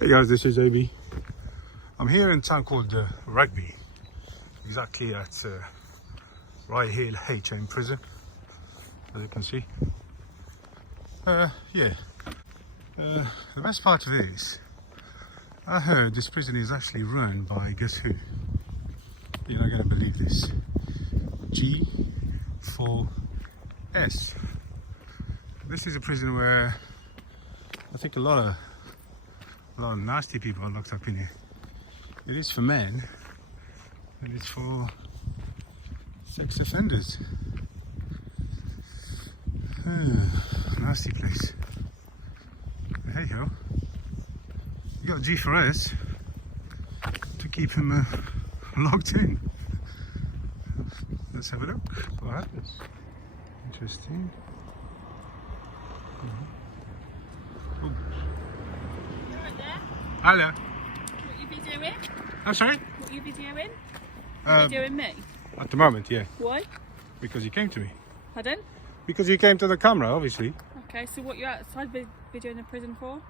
Hey guys, this is AB. I'm here in a town called Rugby, exactly at Rye Hill HM prison, as you can see. The best part of it is, I heard this prison is actually run by, guess who? You're not going to believe this. G4S. This is a prison where I think a lot of nasty people are locked up in here. It is for men, and it's for sex offenders. Nasty place. Hey ho. You got G4S to keep him locked in. Let's have a look. What happens? Interesting. Oh. You're right there. Hello. What you be doing? I'm sorry? What you be doing? You be doing me? At the moment, yeah. Why? Because you came to me. Pardon? Because you came to the camera, obviously. Okay, so what you outside videoing the prison for?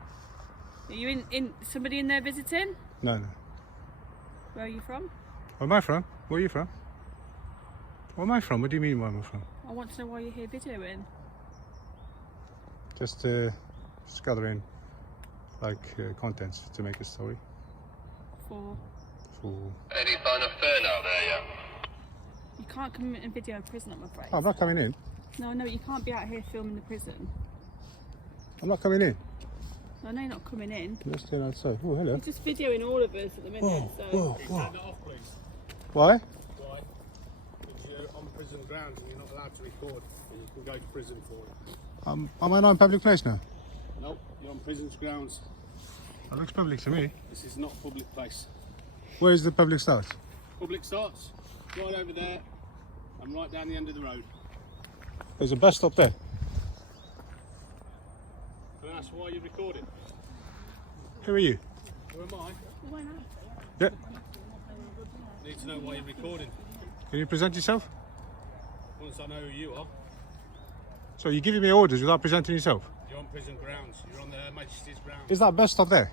Are you in somebody in there visiting? No. Where are you from? Where am I from? Where are you from? Where am I from? What do you mean where am I from? I want to know why you're here videoing. Just gathering contents to make a story. For? Any sign of fur out there yet? You can't come and video a prison, I'm afraid. Oh, I'm not coming in. No, you can't be out here filming the prison. I'm not coming in. No, you're not coming in. You're staying outside. Oh, hello. You're just videoing all of us at the minute, so... Whoa. Turn that off, please. Why? Why? Because you're on prison grounds and you're not allowed to record, and you can go to prison for it. Am I not in public place now? Nope, you're on prison's grounds. That looks public to me. This is not a public place. Where is the public start? Public starts right over there and right down the end of the road. There's a bus stop there. And that's why you're recording. Who are you? Who am I? Why not? Yeah. Need to know why you're recording. Can you present yourself? Once I know who you are, So you're giving me orders without presenting yourself? you're on prison grounds. You're on the Her Majesty's grounds. Is that bus stop there?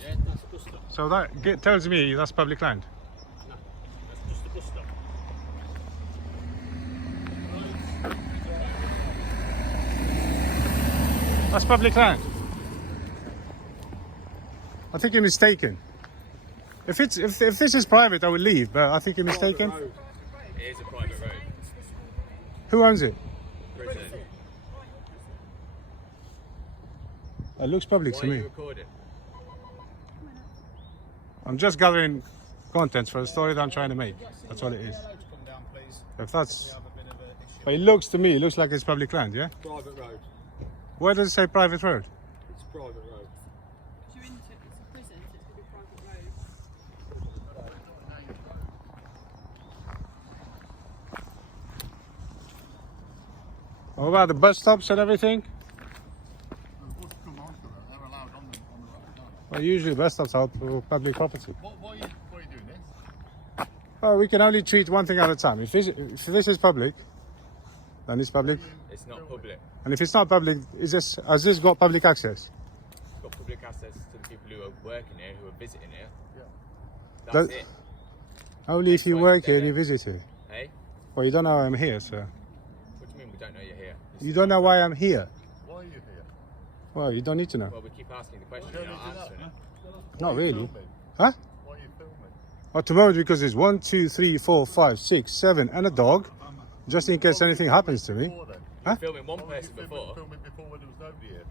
Yeah, that's a bus stop. So that tells me that's public land. No, that's just a bus stop. That's public land. I think you're mistaken. If this is private, I would leave, but I think you're mistaken. Private road. It is a private road. Who owns it? Prison. It looks public Why to are me. you recording? I'm just gathering contents for a story that I'm trying to make. That's all it is. Come down, please. If that's, We have a bit of an issue. but it looks to me, it looks like it's public land, yeah? Private road. Where does it say private road? It's private road. You're into it's a prison, so it's going to be private road. What about the bus stops and everything? Well, usually bus stops are public property. Why are you doing this? Well, we can only treat one thing at a time. If this is public, then it's public. It's not public. And if it's not public, has this got public access? It's got public access to the people who are working here, who are visiting here. Yeah. That's That- it. Only if you why work you here stay and you there. visit here. Hey? Well, you don't know I'm here, so. What do you mean we don't know you're here? You don't know why I'm here. Why are you here? Well, you don't need to know. Well, we keep asking the question, you're not answering it. Not really. Huh? Why are you filming? At the moment, because there's 1, 2, 3, 4, 5, 6, 7, and a dog, just in case anything happens to me. Huh? Filming one person before. Filming before when there was nobody here.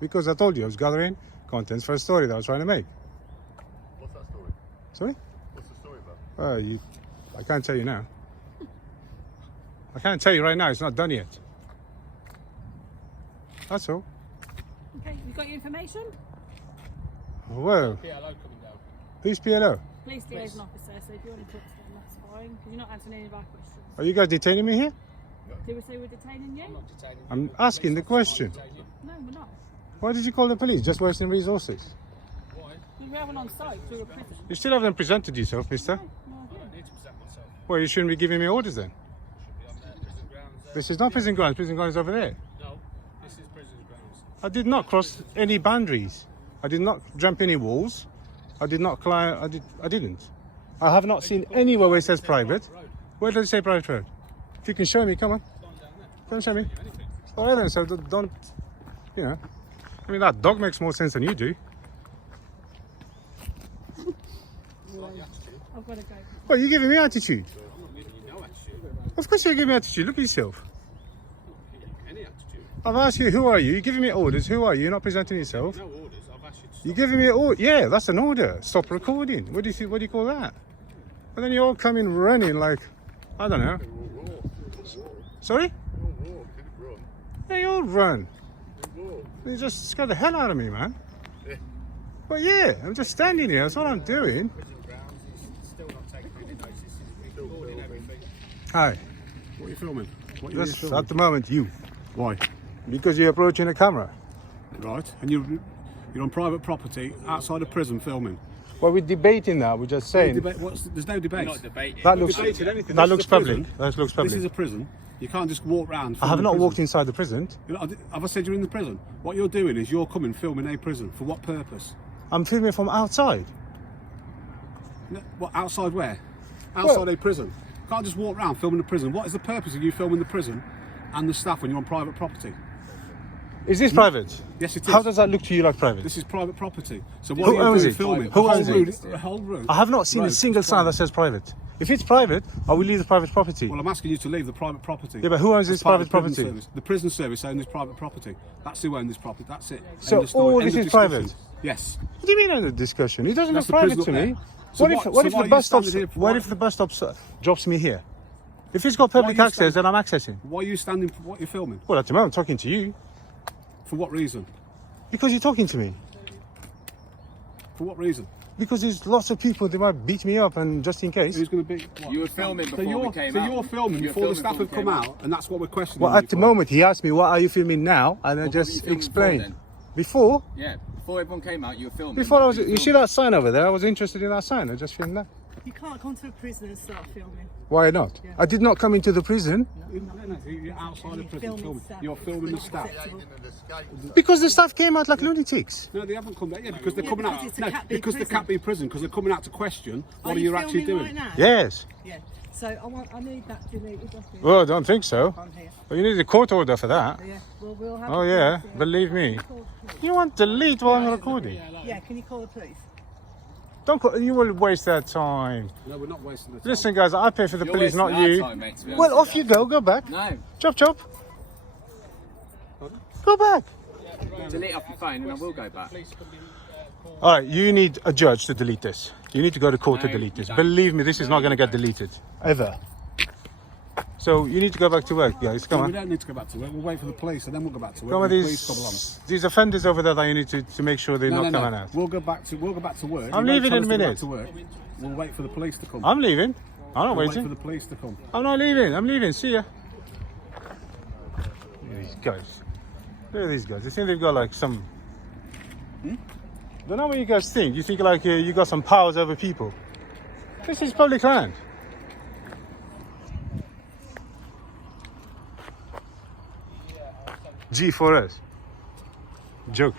Because I told you I was gathering contents for a story that I was trying to make. What's that story? Sorry? What's the story about? Well, I can't tell you now. I can't tell you right now. It's not done yet. That's all. Okay, you got your information? Well, PLO coming down. who's PLO? Police liaison officer, so if you want to talk to them, that's fine, because you're not answering any of our questions. Are you guys detaining me here? Did we say we're detaining you? Detaining. I'm asking the question. No, we're not. Why did you call the police? Just wasting resources. Why? We haven't on site through a prison. You still haven't presented yourself, mister. No, I I need to present myself. Well, you shouldn't be giving me orders then. Should be on there. Prison grounds there. This is not prison grounds. Prison grounds is over there. No, this is prison grounds. I did not cross any boundaries. I did not jump any walls. I did not climb. I didn't. I have not seen anywhere where it says private. Where does it say private road? If you can show me, come on. Come show me. All right then, so don't, you know. I mean, that dog makes more sense than you do. I've got to go. Well, you're giving me attitude. I'm not giving you no attitude. Of course you're giving me attitude. Look at yourself. I'm not giving you any attitude. I've asked you, who are you? You're giving me orders. Who are you? You're not presenting yourself. No orders. I've asked you to stop. You're giving me an order. Yeah, that's an order. Stop recording. What do you think? What do you call that? And then you all come in running like, I don't know. Sorry? Yeah, you all run. You just scared the hell out of me, man. Yeah. But yeah, I'm just standing here. That's what I'm doing. Prison grounds. He's still not taking any notice. He's recording everything. Hi. What are you filming? What are Just at the moment, you. Why? Because you're approaching the camera. Right. And you're on private property outside a prison filming. Well, we're debating now. We're just saying. There's no debate. We're not debating. That looks. debated anything. That This looks is a prison. public. That looks public. This is a prison. You can't just walk around. I have filming not prison. walked inside the prison. Have I said you're in the prison? What you're doing is you're coming filming a prison. For what purpose? I'm filming from outside. No, what, outside where? Outside a prison. You can't just walk around filming the prison. What is the purpose of you filming the prison and the staff when you're on private property? Is this private? Yes, it is. How does that look to you like private? This is private property. So what Who are you owns doing it? filming? Who owns it? The whole road. I have not seen a road single is sign that private. says private. If it's private, I will leave the private property. Well, I'm asking you to leave the private property. Yeah, but who owns As this part of private the prison property? service. The prison service owns this private property. That's who owns this property. That's it. So End of story. all End this of is private? discussion. Yes. What do you mean under discussion? It doesn't That's look the private prison to up me. there. So What if so the why are you bus stops? standing here for What what? if the bus stops drops me here? If it's got public Why are you access, then I'm accessing. Why are you standing for what you're filming? Well, at the moment, I'm talking to you For what reason? because you're talking to me. For what reason? Because there's lots of people that might beat me up, and just in case. Who's going to be? What? You were filming So before you're, we came so out. you're filming You were before the filming staff have before we come came out, and that's what we're questioning. Well, you at the for. moment, he asked me, "What are you filming now?" And I What were you just filming explained. for then? Before, Yeah, before everyone came out, you were filming. before I What was. were You see filming? that sign over there? I was interested in that sign. I just filmed that. You can't come to a prison and start filming. Why not? Yeah. I did not come into the prison No, you're outside the prison Filming filming. staff. You're filming the It's staff. not acceptable. because the staff came out like lunatics. No, they haven't come back yet because they're Yeah, coming because out. it's a No, Cat B because the prison. Cat B prison, because they're coming out to question what are you you actually filming doing. right now? Yes. Yeah. So I need that deleted off here. Well, I don't think so. On here. Well, you need a court order for that. Yeah. Well, we'll have. Oh a yeah, police, believe me. Call the police. You want delete while I'm recording? Yeah. Can you call the police? Don't. You will waste that time. No, we're not wasting the time. Listen, guys, I pay for the You're police, wasting not our you. time, mate, to be Well, honest off you go. Go back. with you. No, Chop chop. Go back. delete off your phone and I will go back. All right, you need a judge to delete this. You need to go to court to No, delete you this. don't. Believe me, this is not going to get deleted ever. So you need to go back to work, guys. Come No, we on. don't need to go back to work. We'll wait for the police and then we'll go back to work. Come on, when the police come along. these offenders over there that you need to make sure they're No, not no, coming no. out. We'll go back to work. I'm You don't leaving tell in a us to go minute. back to work. We'll wait for the police to come. I'm leaving. I'm not We'll wait for waiting. the police to come. I'm not leaving. I'm leaving. See ya. Look at these guys. Look at these guys. They think they've got like some. Don't know what you guys think. You think like you got some powers over people. This is public land. G4S. Jokes.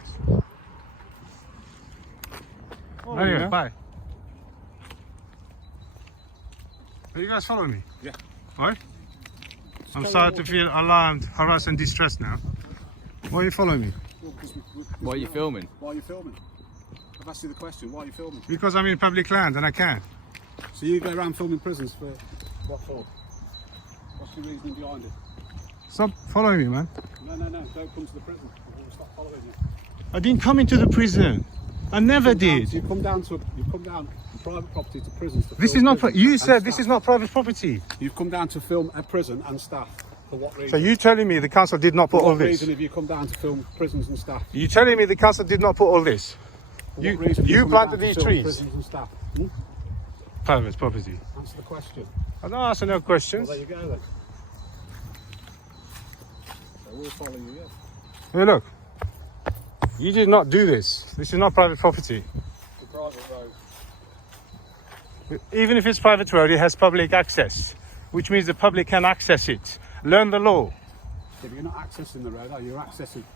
Anyway, bye. Are you guys following me? Yeah. Alright? I'm starting to feel alarmed, harassed and distressed now. Why are you following me? Why are you filming? Why are you filming? I've asked you the question. Why are you filming? Because I'm in public land and I can. So you go around filming prisons for what for? What's the reasoning behind it? Stop following me, man. No. Don't come to the prison. We'll stop following you. I didn't come into the prison. I never did. You come down from private property to prisons. To This film is not. prisons You and said this staff. is not private property. You've come down to film a prison and staff. For what reason? So you telling me the council did not For put all what this? reason have you come down to film prisons and staff? You telling me the council did not put all this? For You- what reason have you come planted down to these film trees. Prisons and staff. Hmm? Private property. Answer the question. I don't answer no Well, questions. there you go then. So we'll follow you. Yeah. Hey, look. You did not do this. This is not private property. The private road. Even if it's private road, it has public access, which means the public can access it. Learn the law. Yeah, but you're not accessing the road, are you?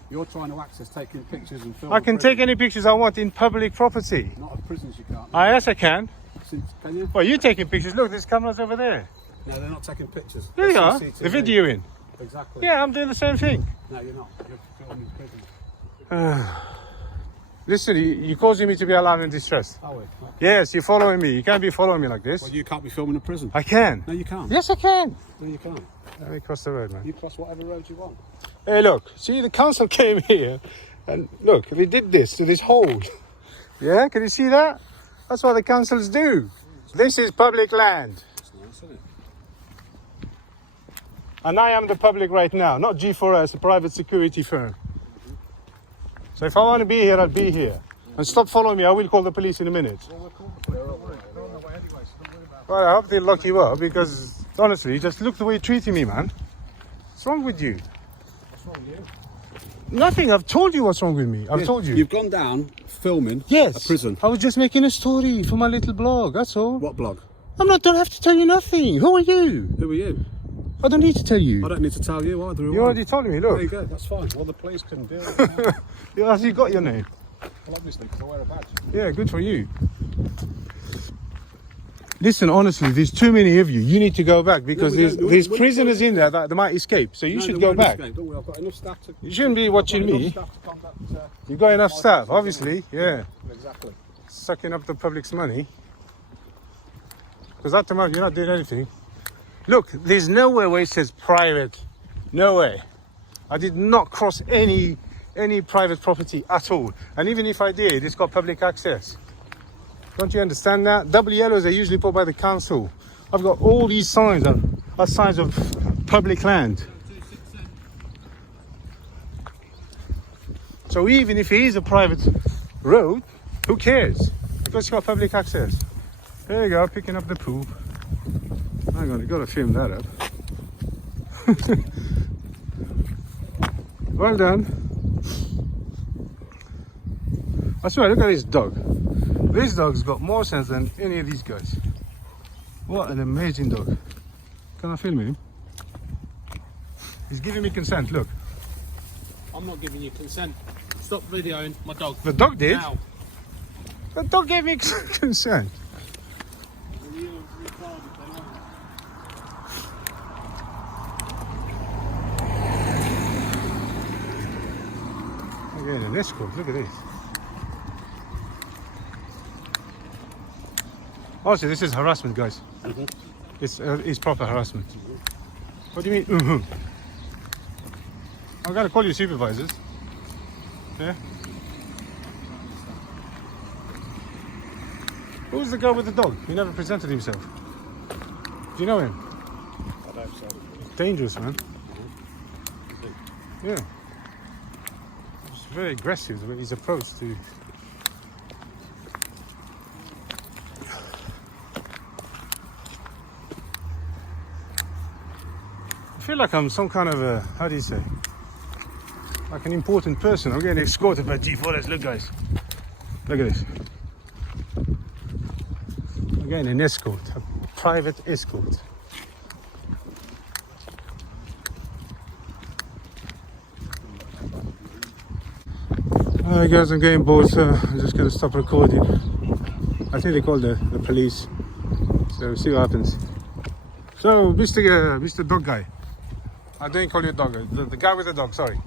You're trying to access taking pictures and filming. I can take any pictures I want in public property. Not at prisons, you can't. Yes, I can. Can you? Well, you're taking pictures. Look, there's cameras over there. No, they're not taking pictures. There you are. CCTV. The videoing. Exactly. Yeah, I'm doing the same thing. No, you're not. You're filming prisons. Listen, you're causing me to be alarmed and distressed. Are we? Yes, you're following me. You can't be following me like this. Well, you can't be filming a prison. I can. No, you can't. Yes, I can. No, you can't. Let me cross the road, man. You cross whatever road you want. Hey, look. See, the council came here and look, they did this to this hole. Yeah, can you see that? That's what the councils do. This is public land. That's nice, isn't it? And I am the public right now, not G4S, a private security firm. So if I want to be here, I'll be here. And stop following me, I will call the police in a minute. Well, we're called the police. We're on the way anyway, so don't worry about Well, I hope they lock you up because, honestly, just look the way you're treating me, man. What's wrong with you? it. What's wrong with you? Nothing, I've told you what's wrong with me. I've told you. You've gone down filming Yes. a prison. I was just making a story for my little blog, that's all. What blog? Don't have to tell you nothing. Who are you? Who are you? I don't need to tell you. I don't need to tell you either. You already told me, There you look. go, that's fine. Well, the police can deal with it. Yeah, you got your name. Well, obviously, because I wear a badge. Yeah, good for you. Listen, honestly, there's too many of you. You need to go back because we don't. there's We're not prisoners going. in there that they might escape. So you No, should they go won't back. escape, don't worry. I've got enough staff to. You shouldn't be watching I've got me. enough staff to contact, You've got enough my staff, prisons, obviously. Yeah. Exactly. Sucking up the public's money. Because at the moment, you're not doing anything. Look, there's nowhere where it says private. Nowhere. I did not cross any private property at all. And even if I did, it's got public access. Don't you understand that? Double yellows are usually put by the council. I've got all these signs are signs of public land. So even if it is a private road, who cares? Because it's got public access. There you go, picking up the poop. Hang on, you gotta film that up. Well done. I swear, look at this dog. This dog's got more sense than any of these guys. What an amazing dog. Can I film him? He's giving me consent, look. I'm not giving you consent. Stop videoing my dog. The dog did? Now. The dog gave me consent. Again, an escort, look at this. Also, this is harassment, guys. It's proper harassment. What do you mean? I'm gonna call you supervisors. Yeah. Who's the guy with the dog? He never presented himself. Do you know him? I don't say. Dangerous, man. Yeah. It's very aggressive the way his approach to. I feel like I'm some kind of a, how do you say? Like an important person. I'm getting escorted by G4S. Look, guys. Look at this. I'm getting an escort, a private escort. Alright guys, I'm getting bored, so I'm just going to stop recording. I think they called the police, so we'll see what happens. So, Mr. Dog Guy, I didn't call you a dog, the guy with the dog, sorry.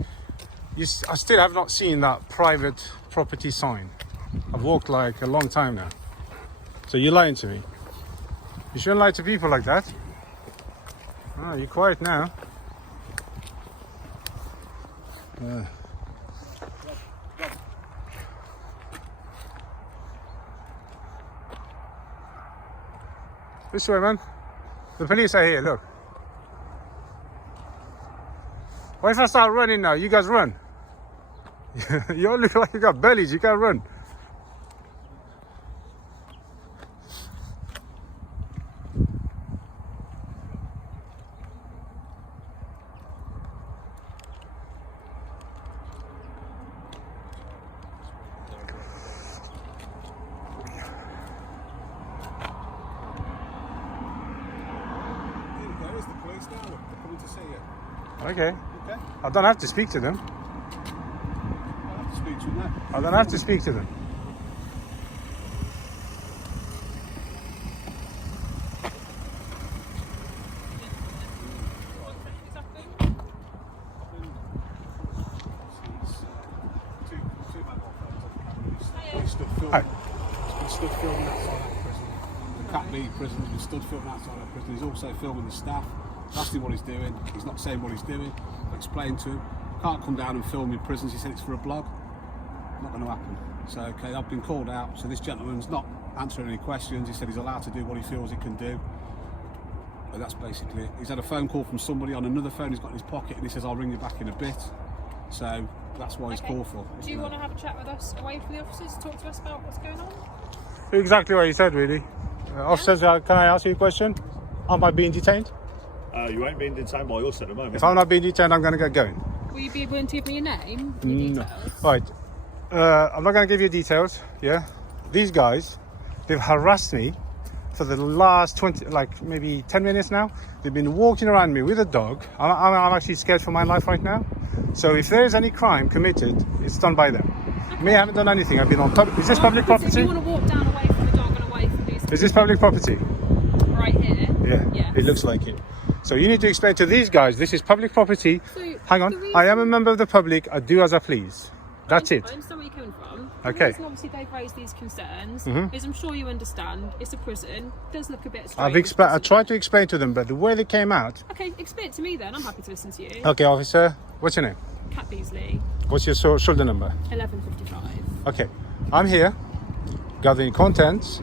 I still have not seen that private property sign. I've walked like a long time now. So you're lying to me. You shouldn't lie to people like that. Oh, you're quiet now. This way, man. The police are here, look. What if I start running now? You guys run. You all look like you got bellies, you can't run. There is the police now. They're coming to see you. Okay. Okay? Okay. I don't have to speak to them. I'll have to speak to him now. I don't have to speak to them. Hi. He's stood filming outside our prison. The Cat B prison, he's stood filming outside our prison. He's also filming the staff. Asked him what he's doing. He's not saying what he's doing. I explained to him. Can't come down and film in prisons. He said it's for a blog. Not going to happen. So, okay, I've been called out. So this gentleman's not answering any questions. He said he's allowed to do what he feels he can do. But that's basically it. He's had a phone call from somebody on another phone he's got in his pocket, and he says, I'll ring you back in a bit. So that's why he's called for. Do you want to have a chat with us away from the officers? Talk to us about what's going on? Exactly what you said, really. Officers, can I ask you a question? Am I being detained? You ain't being detained by us at the moment. If I'm not being detained, I'm going to get going. Will you be willing to give me your name? Your details? Right. I'm not going to give you details, yeah? These guys, they've harassed me for the last 20, like maybe 10 minutes now. They've been walking around me with a dog. I'm actually scared for my life right now. So if there is any crime committed, it's done by them. Me, I haven't done anything. I've been on public. Is this public If property? you want to walk down away from the dog and away from these Is this public property? right here? Yeah, Yes. it looks like it. So you need to explain to these guys, this is public property. So Hang the on, reason- I am a member of the public. I do as I please. That's I it. understand where you're coming from. The Okay. reason obviously they've raised these concerns is I'm sure you understand it's a prison. It does look a bit strange. I tried to explain to them, but the way they came out. Okay, explain it to me then. I'm happy to listen to you. Okay, officer, what's your name? Cat Beasley, What's your shoulder number? 11:55. Okay, I'm here gathering contents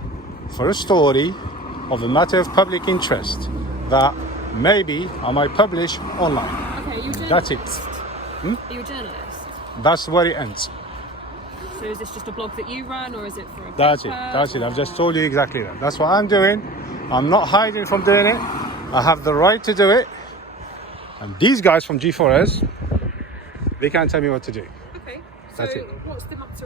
for a story of a matter of public interest that maybe I might publish online. Okay, you That's it. Are you a journalist? That's where it ends. So is this just a blog that you run, or is it for a That's it. paper, That's it. I've or- just told you exactly that. That's what I'm doing. I'm not hiding from doing it. I have the right to do it. And these guys from G4S, they can't tell me what to do. Okay. So That's it. what's the matter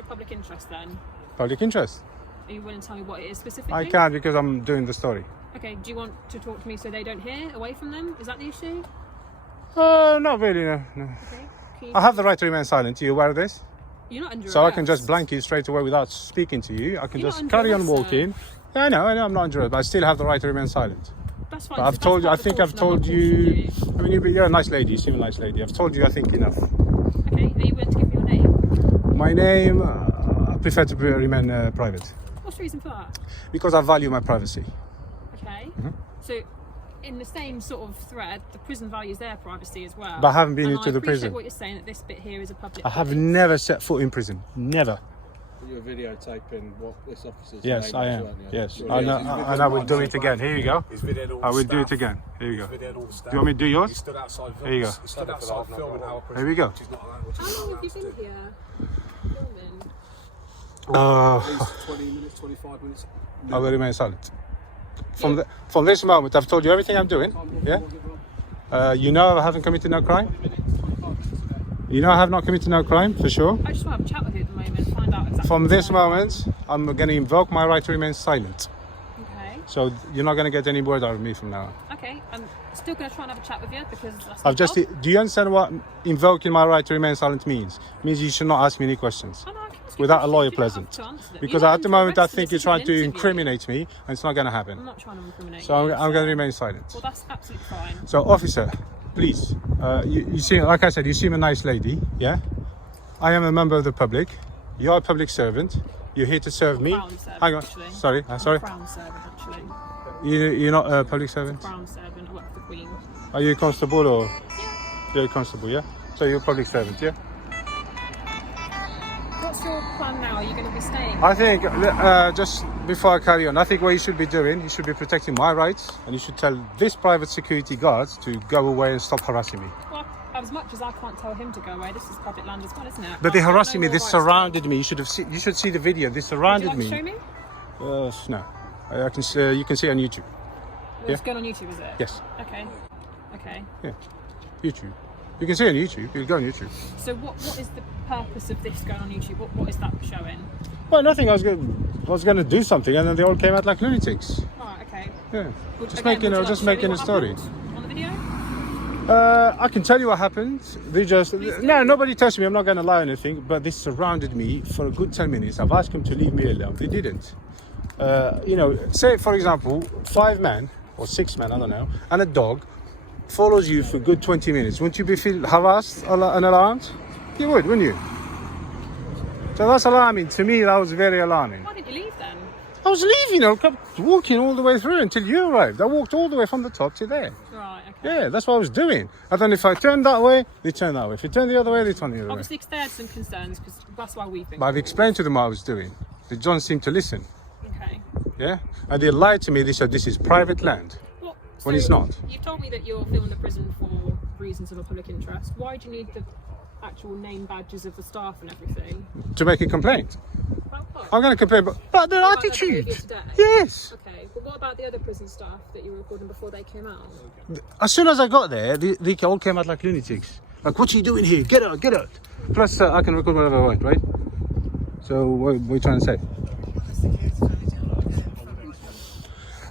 of public interest then? Public interest. Are you willing to tell me what it is specifically? I can't because I'm doing the story. Okay. Do you want to talk to me so they don't hear away from them? Is that the issue? Not really, no. Okay. Can you- I have the right to remain silent. Are you aware of this? You're not under So I arrest. can just blank you straight away without speaking to you. I can You're just not carry under on arrest, walking. Yeah, I know, I'm not under arrest, but I still have the right to remain silent. That's fine. But I've That's told you, I part of the think I've caution I'm told not you, cautioning I mean, you're a nice lady, you seem a nice lady. I've told you, I think, enough. Okay. Are you willing to give me your name? My name, I prefer to remain private What's the reason for that? because I value my privacy. Okay. So, in the same sort of thread, the prison values their privacy as well. But I haven't been And into the I appreciate prison. what you're saying, that this bit here is a public I have place. never set foot in prison. Never. You're videotaping what this officer's Yes, name I is, am. aren't you? Yes, Sure. I know. And I will do it again. Here you go. He's videoing all I the will do it staff. again. Here you go. He's videoing all the staff. Do you want me to do yours? He stood outside. There you go. He stood outside filming our prison. Here we go. Which is not allowed, which How is not long have you allowed to been do. here? Filming? At least 20 minutes, 25 minutes. I will remain silent. From this moment, I've told you everything I'm doing. Yeah. You know I haven't committed no crime. You know I have not committed no crime for sure. I just want to have a chat with you at the moment, find out exactly. From what's this going on. moment, I'm going to invoke my right to remain silent. Okay. So you're not going to get any word out of me from now on. Okay. I'm still going to try and have a chat with you because that's I've just. my Do you understand what invoking my right to remain silent means? It means you should not ask me any questions job. Oh, no, I can ask you without a questions. lawyer You don't have present. to answer them. Because You're not at the under moment, I arrest and think you're this trying is to an interview. incriminate me, and it's not going to happen. I'm not trying to incriminate So you. I'm going to remain silent. Well, that's absolutely fine. So, officer, please, you seem, like I said, you seem a nice lady, yeah? I am a member of the public. You're a public servant. You're here to serve me. Crown servant, Hang on, actually. sorry, sorry. Crown servant, actually. You're not a public servant? Crown servant. I work for the Queen. Are you a constable or? You're a constable, yeah? So you're a public servant, yeah? What's your plan now? Are you going to be staying? I think, just before I carry on, I think what you should be doing, you should be protecting my rights, and you should tell this private security guard to go away and stop harassing me. Well, as much as I can't tell him to go away, this is public land as well, isn't it? But I've they're got harassing no me, more they rights surrounded me. You should see the video, they Would surrounded you like to show me. me? No. I can see, you can see on YouTube. It's going on YouTube, is it? Yes. Okay. Okay. Yeah, YouTube. You can see on YouTube. You go on YouTube. So what is the purpose of this going on YouTube? What is that showing? Well, nothing. I was going to do something, and then they all came out like lunatics. Right. Okay. Yeah, Would- just again, making would you a like just to show me making a what story. happened on the video. I can tell you what happened. They just no, nobody touched me. I'm not going to lie or anything. But they surrounded me for a good 10 minutes. I've asked them to leave me alone. They didn't. You know, say for example, 5 men or 6 men, I don't know, and a dog follows you for a good 20 minutes. Wouldn't you be feel harassed and alarmed? You would, wouldn't you? So that's alarming. To me, that was very alarming. Why didn't you leave then? I was leaving, you know, kept walking all the way through until you arrived. I walked all the way from the top to there. Right, okay. Yeah, that's what I was doing. And then if I turned that way, they turned that way. If you turn the other way, they turn the other way. Obviously, because they had some concerns, because that's why we've been. But I've explained to them what I was doing. They don't seem to listen. Okay. Yeah? And they lied to me. They said this is private land. What? When it's not. You've told me that you're filming the prison for reasons of a public interest. Why do you need the actual name badges of the staff and everything? To make a complaint. About what? I'm going to complain about their What about their attitude. behaviour today? Yes. Okay, but what about the other prison staff that you were recording before they came out? As soon as I got there, they all came out like lunatics. Like, what are you doing here? Get out, get out. Plus, I can record whatever I want, right? So, what are you trying to say?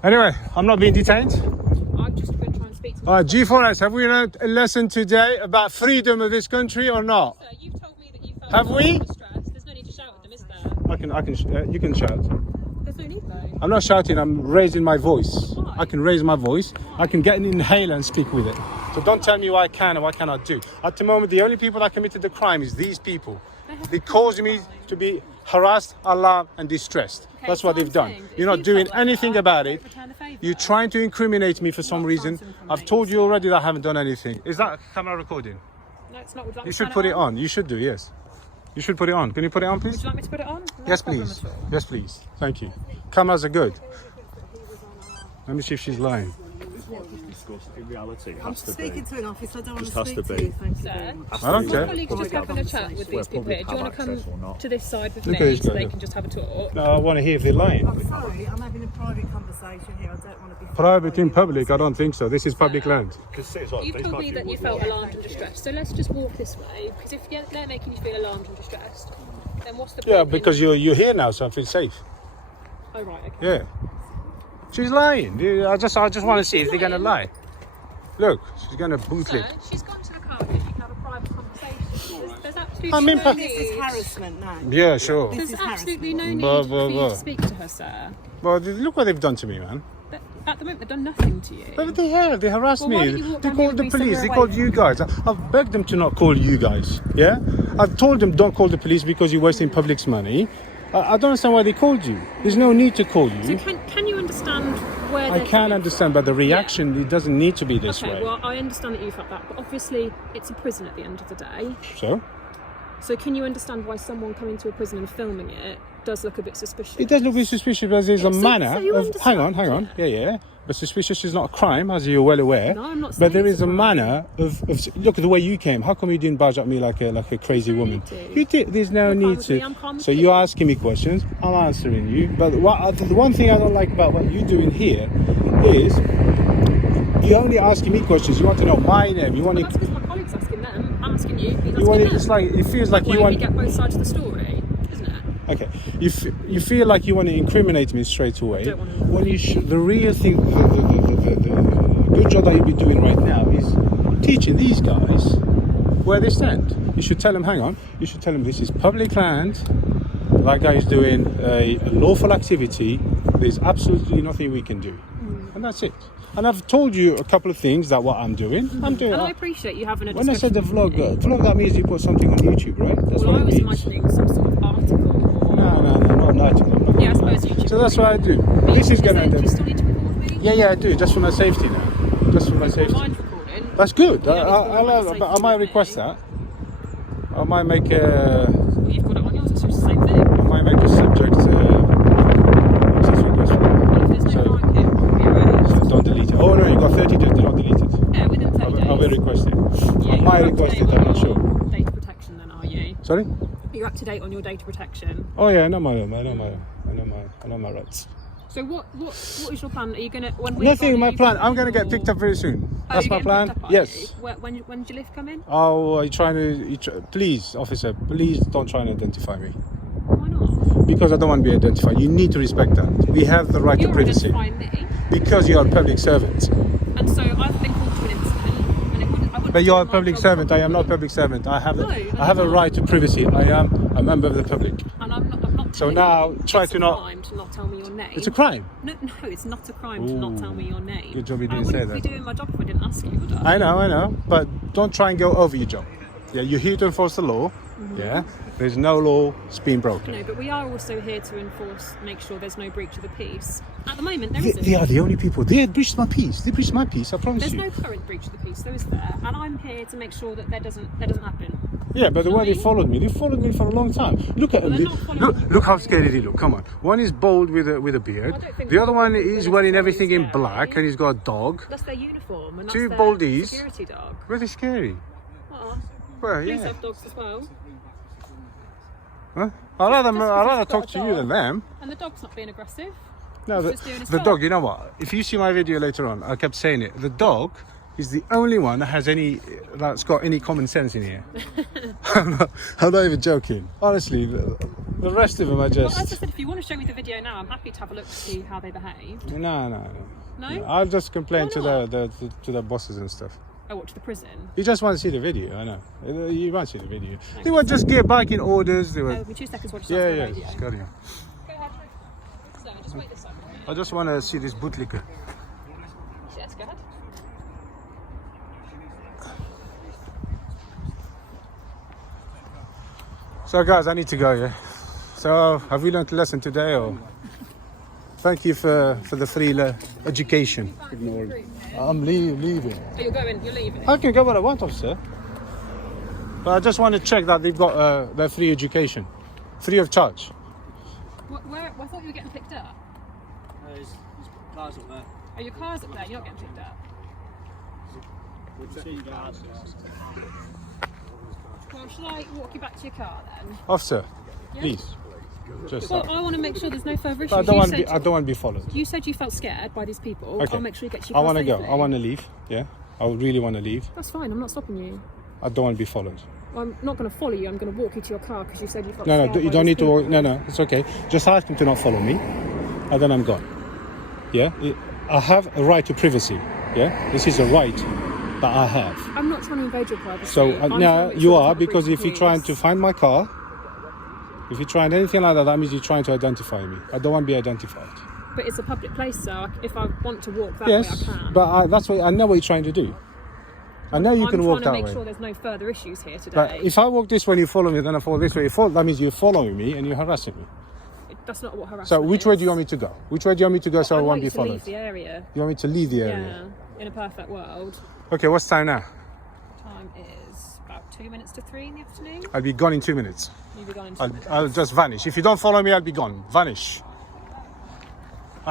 Anyway, I'm not being detained. I've just been trying to speak to them. All right, G4S, have we learned a lesson today about freedom of this country or not? Sir, you've told me that you felt Have we? distressed. There's no need to shout at them, is there? You can shout. There's no need though. I'm not shouting, I'm raising my voice. Why? I can raise my voice. I can get an inhaler and speak with it. So don't tell me what I can and what I cannot do. At the moment, the only people that committed the crime is these people. They caused me to be harassed, alarmed and distressed. Okay, That's so what they've I'm done. saying, if You're not you doing felt like anything that, about don't it. return the favour. You're trying to incriminate me for some Not reason. trying to I've incriminate told you you. already that I haven't done anything. Is that camera recording? No, it's not. Would you like me You to should turn put it on. You should do, yes. You should put it on. Can you put it on, please? Would you like me to put it on? No Yes, problem please. at all. Yes, please. Thank you. Cameras are good. Let me see if she's lying. In reality, it I'm has to be. speaking to an office. I don't want Just to has speak to to be. you. Thank you Sir? very much. I don't My care. colleagues are just having a chat with these people here. Do you want to access or come not? to this side with Look at me this so guy, they look. can just have a talk? No, I want to hear if they're lying. I'm sorry. I'm having a private conversation here. I don't want to be. Private in public? I don't think so. This is public land. Because it's like, You've these told might me be that you wood felt line. alarmed and distressed. So let's just walk this way. Because if they're making you feel alarmed and distressed, then what's the point? Yeah, in- because you're here now, so I feel safe. Oh right, okay. Yeah. She's lying. I just want to see if they're gonna lie. Look, she's gonna boot Sir, it. she's gone to the car and you can have a private conversation. There's absolutely I'm in no pa- This is need. harassment now. Yeah, sure. There's is absolutely no harassment. need Blah, for blah, you blah. to speak to her, sir. Well, look what they've done to me, man. But at the moment, they've done nothing to you. But they have. They harassed Well, why me. don't you walk They down here called the with me police. They somewhere called away you guys. I've begged them to not call you guys. Yeah. I've told them don't call the police because you're wasting public's money. I don't understand why they called you. There's no need to call So you. can you understand where I they're can coming understand, but the reaction it doesn't need to be this Okay, way. well, I understand that you felt that, but obviously it's a prison at the end of the day. So So can you understand why someone coming to a prison and filming it does look a bit suspicious? it does look a bit suspicious, but there's a Yeah, so manner you of. Hang on. understand, Yeah. But suspicious is not a crime, as you're well aware. No, I'm not But saying there it's is a a crime. manner of. Look at the way you came. How come you didn't barge at me like a crazy no woman? need to. You did. There's no You're calm need with to. me, I'm calm with So you. you're asking me questions. I'm answering you. But the one thing I don't like about what you're doing here is you're only asking me questions. You want to know my name. You want Well, to. that's because my colleague's asking them. I'm asking you. He's asking You want them. it. It's like it feels like Why you don't want. we get both sides of the story, isn't it? Okay, you feel like you want to incriminate me straight away. don't want to. When you the real thing, the good job that you'll be doing right now is teaching these guys where they stand. You should tell them, hang on. You should tell them this is public land. That guy is doing a lawful activity. There's absolutely nothing we can do, and that's it. And I've told you a couple of things that what I'm doing. I'm doing. And I appreciate you having a When I said the discussion vlog, with me. vlog that means you put something on YouTube, right? That's Well, what I it was means. imagining some sort of article. Or... No, not an article. Yeah, I suppose YouTube. So that's what I do. But This is gonna. Do you still need to record me? Yeah, I do. Just for my safety now. Just for my safety. Mine's recording. That's good. You don't need to worry about the I safety might of me. request that. I might make a. Well, you've got it on yours. It's just the same thing. I might make a subject. Access request. Well, if there's no So- crime here, it'll be erased. So don't delete it. Oh no, you got 30 days. Do not delete it. Yeah, within 30 days. I will request it. Yeah, I might you're up to request date it. on I'm not your sure. Data protection, then, are you? Sorry. You're up to date on your data protection. Oh yeah, I know my rights. So what is your plan? Are you gonna when we're Nothing. gone, My are you plan. going I'm gonna get or- picked up very soon. Oh, That's you're my getting plan. picked up, are Yes. you? When's your lift coming? Oh, are you trying to? Please, officer, please don't try and identify me. Why not? Because I don't want to be identified. You need to respect that. We have the right You're to privacy. identifying me, Because you are a public servant. and so I've been called to an incident, and But you're a do my public job servant. I am not a properly. public servant. I have No, I have a right to privacy. I am a member of the public. And I'm not So telling now you try it's to a not. crime to not tell me your name. It's a crime. No, it's not a crime to not tell me your name. Good job you I didn't say wouldn't that. be doing my job if I didn't ask you, would I? I know. But don't try and go over your job. Yeah, you're here to enforce the law. Yeah, there's no law that's being broken. No, but we are also here to make sure there's no breach of the peace. At the moment, there They, isn't. they are the only people. They breached my peace. They breached my peace. I promise There's you. no current breach of the peace, though, is there? And I'm here to make sure that that doesn't happen. Yeah, but the way they Sorry? followed me, they followed me for a long time. Look at Well, them. they're not following you. Look how scared they look. Come on. One is bold with a beard. I don't think The other one they're is scary. wearing everything in black and he's got a dog. That's their uniform, and that's Two their boldies. security dog. Really scary. Oh, Well, police yeah. have dogs as well. Huh? I'd rather Just because you've talk got to a you than dog. them. And the dog's not being aggressive. No, He's just doing his the job. dog. You know what? If you see my video later on, I kept saying it. The dog is the only one that's got any common sense in here. I'm not even joking. Honestly, the rest of them are Well, as I just. said, if you want to show me the video now, I'm happy to have a look to see how they behave. No. No? I'll just complain Why to not? the bosses and stuff. I watch the prison. You just want to see the video, I know. You want to see the video. They would just get back in orders. They were. With me 2 seconds, watch Yeah, the yeah. radio. Just carry on. Go ahead. So, just wait this up. I just want to see this bootlicker. Yes, go ahead. So, guys, I need to go. Yeah. So, have we learned a lesson today, or? Thank you for the free education. Ignore him. I'm leaving. Oh, you're leaving. I can get what I want, officer. But I just want to check that they've got their free education, free of charge. Where? I thought you were getting picked up. There's cars up there. Oh, your car's up there. You're not getting picked up. We've seen cars. Well, shall I walk you back to your car then? Officer, Yeah? please. Just. Well, I want to make sure there's no further issues. I don't want to be followed. You said you felt scared by these people. Okay. I'll make sure you get your I car want to go. safely. I want to leave. Yeah. I would really want to leave. That's fine. I'm not stopping you. I don't want to be followed. I'm not going to follow you. I'm going to walk you to your car because you said you felt No, scared. you by don't these need to. people. No, it's okay. Just ask him to not follow me, and then I'm gone. Yeah. I have a right to privacy. Yeah. This is a right that I have. I'm not trying to invade your privacy. So I'm trying now to make you sure are, there's not a because breach if of you're trying to peace. find my car, if you're trying anything like that, that means you're trying to identify me. I don't want to be identified. But it's a public place, so if I want to walk that Yes, way, I can. but that's what I know what you're trying to do. I know you can walk I'm that trying to make way. sure there's no further issues here today. But if I walk this way and you follow me, then I follow this way. That means you're following me and you're harassing me. That's not what harassment So which way is. do you want me to go? Which way do you want me to go so I I'd won't like be you to followed? leave the area. You want me to leave the area? Yeah, in a perfect world. Okay, what's time now? Time is about 2 minutes to 3 in the afternoon. I'll be gone in 2 minutes. You'll be gone in 2 minutes. I'll just vanish. If you don't follow me, I'll be gone. Vanish.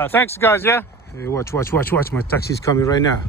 Thanks, guys, yeah? Hey, watch. My taxi's coming right now.